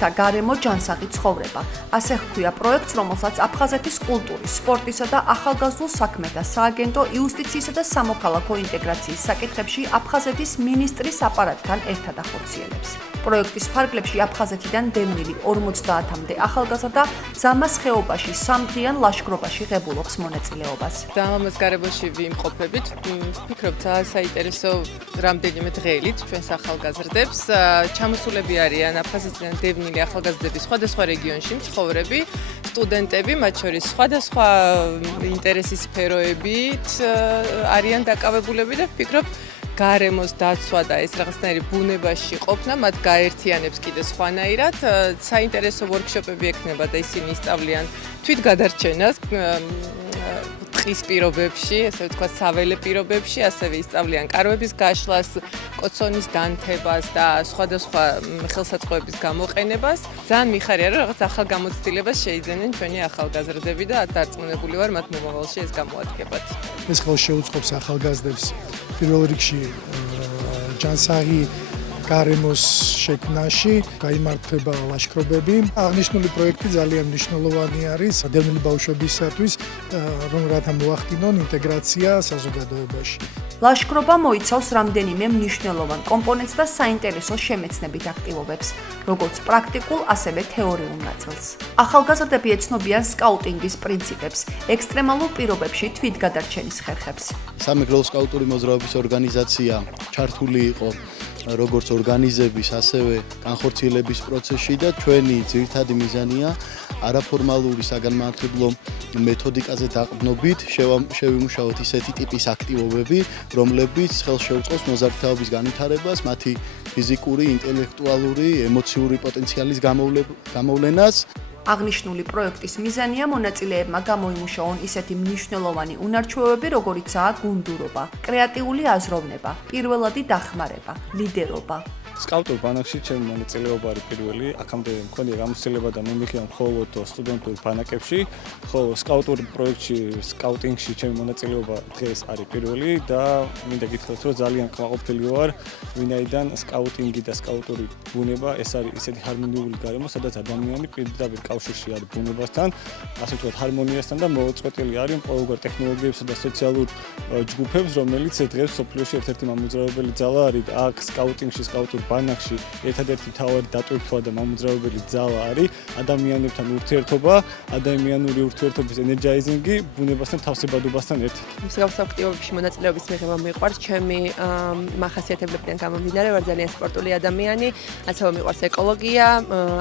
და გარემო ჯანსაღი ცხოვრება. ასე ჰქვია პროექტს, რომელსაც აფხაზეთის კულტურის, სპორტისა და ახალგაზრდულ საქმეთა სააგენტო იუსტიციისა და სამოქალაქო ინტეგრაციის საკითხებში აფხაზეთის მინისტრის აპარატთან ერთად ახორციელებს. პროექტის ფარგლებში აფხაზეთიდან დევნილი 50-მდე ახალგაზრდა ზამას ხეობაში სამთლიან ლაშქრობაში ღებულობს მონაწილეობას. ამას გარემოში ვიმყოფებით, ვფიქრობ ძალიან საინტერესო რამდენიმე დღეებით ჩვენს ახალგაზრდებს. ჩამოსულები არიან აფხაზეთიდან დევნილი ახალგაზრდები სხვადასხვა რეგიონში მცხოვრები სტუდენტები, მათ შორის სხვადასხვა ინტერესის სფეროებით არიან დაკავებულები და ვფიქრობ გარემოს დაცვა და ეს რაღაცნაირი ბუნებაში ყოფნა მათ გაერთიანებს კიდე სხვანაირად. საინტერესო ვორქშოპები ექნება და ისინი ისწავლიან თვითგადარჩენას ტყის პირობებში, ესე ვთქვათ, საველე პირობებში, ასევე ისწავლიან კარვების გაშლას, კოცონის დანთებას და სხვადასხვა ხელსაწყოების გამოყენებას. ძალიან მიხარია, რომ რაღაც ახალ გამოცდილებას შეიძენენ ჩვენი ახალგაზრდები და დარწმუნებული ვარ, მათ მომავალში ეს გამოადგებათ. ეს ხელს შეუწყობს ახალგაზრდებს პირველ რიგში ჯანსაღი გარემოს შექმნაში, გაიმართება ლაშქრობები. აღნიშნული პროექტი ძალიან მნიშვნელოვანი არის დევნილი ბავშვებისათვის, რომ რათა მოახდინონ ინტეგრაცია საზოგადოებაში. ლაშქრობა მოიცავს რამდენიმე მნიშვნელოვან კომპონენტს და საინტერესო შემეცნებით აქტივობებს, როგორც პრაქტიკულ, ასევე თეორიულ ნაწილს. ახალგაზრდები ეცნობიან სკაუტინგის პრინციპებს, ექსტრემალურ პირობებში თვითგადარჩენის ხერხებს. სამეგრელო სკაუტური მოძრაობის ორგანიზაცია ჩართული იყო როგორც ორგანიზების, ასევე განხორციელების პროცესში და ჩვენი ძირითადი მიზანია არაფორმალური საგანმანათლებლო მეთოდიკაზე დაყრდნობით შევიმუშაოთ ისეთი ტიპის აქტივობები, რომლებიც ხელს შეუწყობს მოზარდთაობის განვითარებას, მათი ფიზიკური, ინტელექტუალური, ემოციური პოტენციალის გამოვლენას. აღნიშნული პროექტის მიზანია მონაწილეებმა გამოიმუშაონ ისეთი მნიშვნელოვანი უნარჩვევები, როგორიცაა გუნდურობა, კრეატიული აზროვნება, პირველადი დახმარება, ლიდერობა. სკაუტურ ბანაკში ჩემი მონაწილეობა არის პირველი, აქამდე მქონია გამოცდილება და მიმიღია მხოლოდ სტუდენტურ ბანაკებში, ხოლო სკაუტურ პროექტში, სკაუტინგში ჩემი მონაწილეობა დღეს არის პირველი და მინდა გითხრათ, რომ ძალიან კმაყოფილი ვარ, ვინაიდან სკაუტინგი და სკაუტური ბუნება ეს არის ისეთი ჰარმონიული გარემო, სადაც ადამიანი პირდაპირ კავშირში არის ბუნებასთან, ასე ვთქვათ, ჰარმონიასთან და მოუწყვეტილი არის ყოველგვარ ტექნოლოგიებსა და სოციალურ ჯგუფებს, რომელიც დღეს მსოფლიოში ერთ-ერთი მამოძრავებელი ძალა არის. აქ სკაუტინგში, სკაუტურ ბანაკში ერთადერთი მთავარი დატვირთვა და მამოძრავებელი ძალა არის ადამიანებთან ურთიერთობა, ადამიანური ურთიერთობის ენერჯაიზინგი ბუნებასთან თავსებადობასთან ერთად. მსგავს აქტივობებში მონაწილეობის მიღება მიყვარს, ჩემი მახასიათებლებიდან გამომდინარე ვარ ძალიან სპორტული ადამიანი, ასევე მიყვარს ეკოლოგია,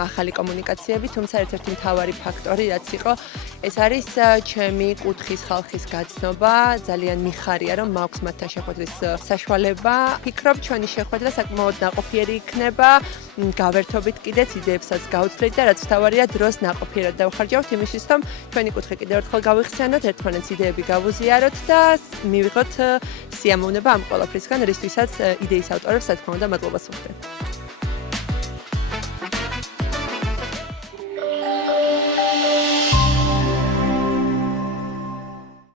ახალი კომუნიკაციები, თუმცა ერთ-ერთი მთავარი ფაქტორი რაც იყო, ეს არის ჩემი კუთხის ხალხის გაცნობა, ძალიან მიხარია რომ მაქვს მათთან შეხვედრის საშუალება. ფიქრობ ჩვენი შეხვედრა საკმაოდ ნაყოფიერი იქნება, გავერთობით კიდეც იდეებსაც გავცვლით და რაც მთავარია დროს ნაყოფიერად დავხარჯავთ იმისთვის, რომ ჩვენი კუთხე კიდევ ერთხელ გავიხსენოთ, ერთმანეთს იდეები გავუზიაროთ და მივიღოთ სიამოვნება ამ ყველაფრისგან, რისთვისაც იდეის ავტორებს რა თქმა უნდა მადლობას ვუხდენ.